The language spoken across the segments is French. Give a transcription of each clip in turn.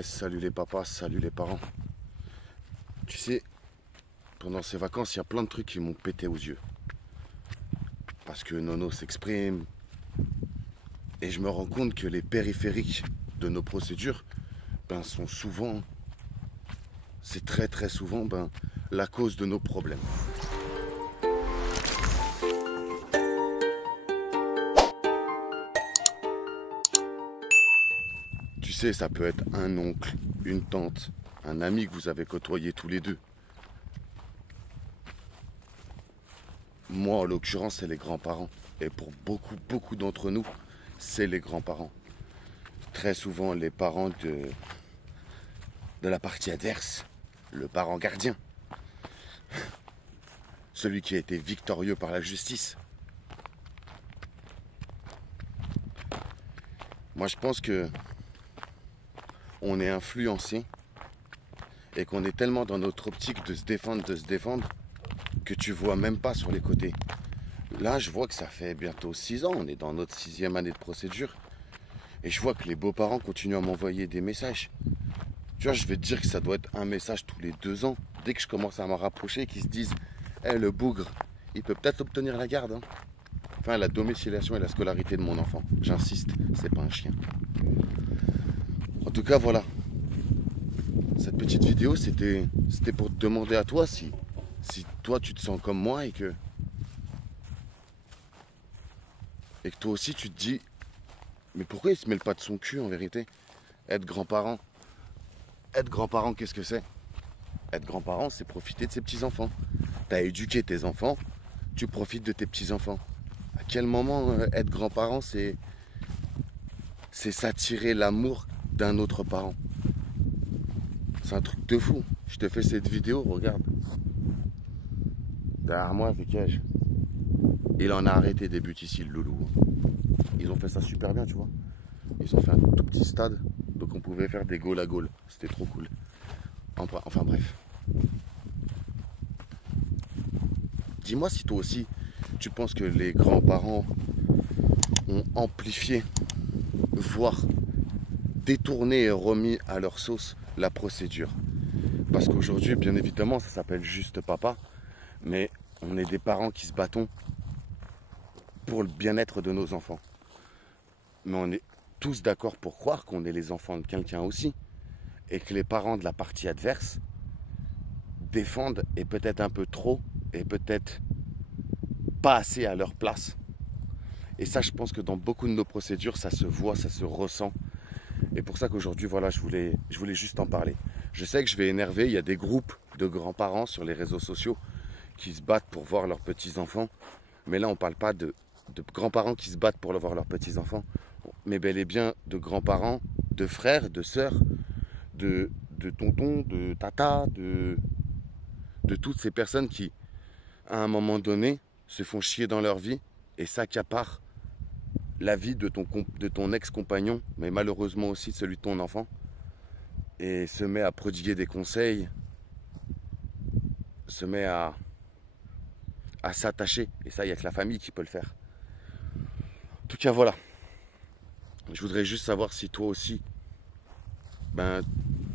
Salut les papas, salut les parents. Tu sais, pendant ces vacances, il y a plein de trucs qui m'ont pété aux yeux. Parce que Nono s'exprime. Et je me rends compte que les périphériques de nos procédures sont souvent, c'est très souvent la cause de nos problèmes. Tu sais, ça peut être un oncle, une tante, un ami que vous avez côtoyé tous les deux. Moi, en l'occurrence, c'est les grands-parents. Et pour beaucoup d'entre nous, c'est les grands-parents. Très souvent, les parents de la partie adverse, le parent gardien. Celui qui a été victorieux par la justice. Moi, je pense que on est influencé et qu'on est tellement dans notre optique de se défendre, que tu vois même pas sur les côtés. Là, je vois que ça fait bientôt 6 ans, on est dans notre 6e année de procédure, et je vois que les beaux-parents continuent à m'envoyer des messages. Tu vois, je vais te dire que ça doit être un message tous les 2 ans, dès que je commence à m'en rapprocher, qu'ils se disent « Eh, le bougre, il peut peut-être obtenir la garde, hein. Enfin, la domiciliation et la scolarité de mon enfant. J'insiste, c'est pas un chien. » En tout cas, voilà. Cette petite vidéo, c'était pour te demander à toi si toi tu te sens comme moi et que toi aussi tu te dis mais pourquoi il se mêle pas de son cul en vérité? Être grand-parent, qu'est-ce que c'est? Être grand-parent, c'est profiter de ses petits-enfants. Tu as éduqué tes enfants, tu profites de tes petits-enfants. À quel moment être grand-parent, c'est s'attirer l'amour d'un autre parent? C'est un truc de fou. Je te fais cette vidéo, regarde. Derrière moi, avec âge. Il en a arrêté des buts ici, le loulou. Ils ont fait ça super bien, tu vois. Ils ont fait un tout petit stade, donc on pouvait faire des goal à goal. C'était trop cool. Enfin bref. Dis-moi si toi aussi, tu penses que les grands-parents ont amplifié, voire détourné et remis à leur sauce la procédure. Parce qu'aujourd'hui, bien évidemment, ça s'appelle juste papa, mais on est des parents qui se battons pour le bien-être de nos enfants. Mais on est tous d'accord pour croire qu'on est les enfants de quelqu'un aussi. Et que les parents de la partie adverse défendent, et peut-être un peu trop, et peut-être pas assez à leur place. Et ça, je pense que dans beaucoup de nos procédures, ça se voit, ça se ressent. Et pour ça qu'aujourd'hui, voilà, je voulais juste en parler. Je sais que je vais énerver, il y a des groupes de grands-parents sur les réseaux sociaux qui se battent pour voir leurs petits-enfants. Mais là, on ne parle pas de grands-parents qui se battent pour voir leurs petits-enfants, mais bel et bien de grands-parents, de frères, de sœurs, de tontons, de tatas, de toutes ces personnes qui, à un moment donné, se font chier dans leur vie et s'accaparent la vie de ton ex-compagnon, mais malheureusement aussi celui de ton enfant, et se met à prodiguer des conseils, se met à s'attacher. Et ça, il n'y a que la famille qui peut le faire. En tout cas, voilà. Je voudrais juste savoir si toi aussi,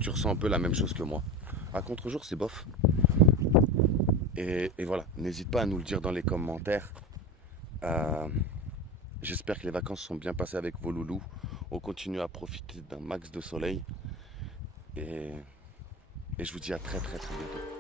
tu ressens un peu la même chose que moi. À contre-jour, c'est bof. Et voilà, n'hésite pas à nous le dire dans les commentaires. J'espère que les vacances sont bien passées avec vos loulous. On continue à profiter d'un max de soleil. Et je vous dis à très bientôt.